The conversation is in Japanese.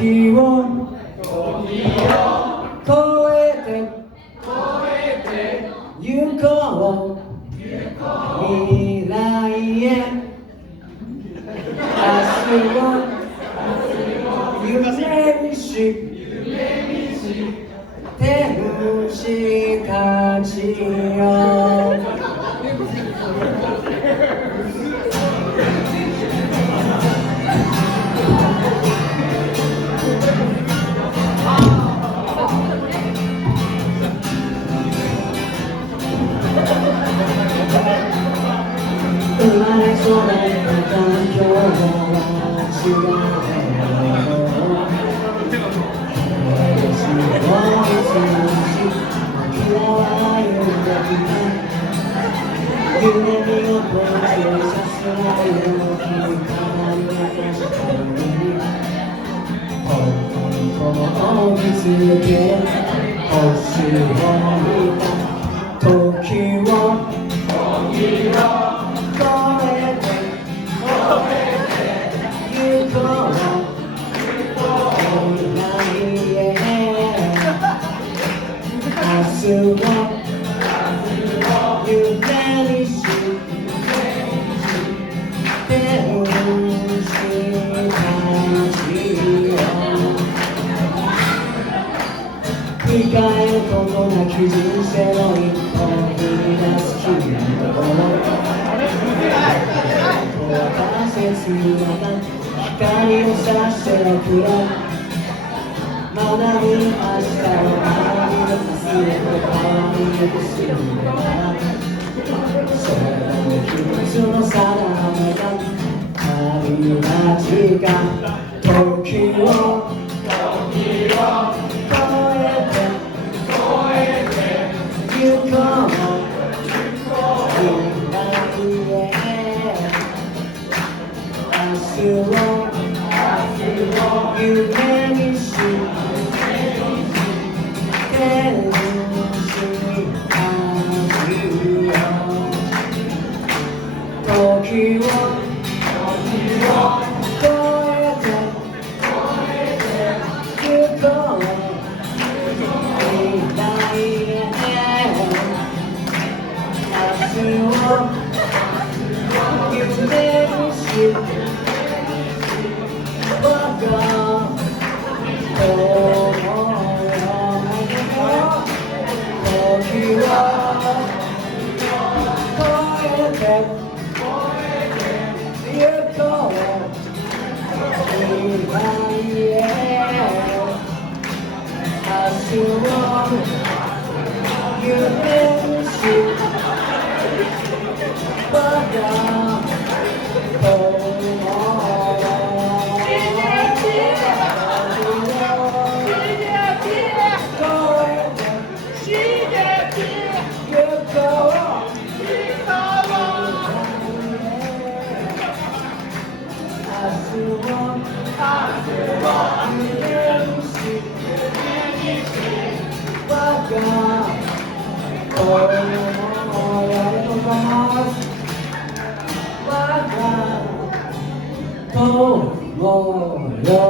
時を越えて行こう未来へ明日を夢にし天使たちよ生まれ育った環境は違う嫌われるだけ夢見を越えさすらいの君から見渡した海本当を見つけ星を見た時を越えて行こう未来へ明日を夢にし天使たちよ振り返ることなき人生の一歩を踏み出す君の大切な光を差しておくよ学ぶ明日を学びの明日へと変わりゆくするのだそれらの秘密の定めが旅立ちが時を越えて行こう未来へ明日を夢にし天使たちよ時を越えて行こう未来へ明日を夢にし我が友よ時を越えて行こう未来へ明日を夢にし我が友友よ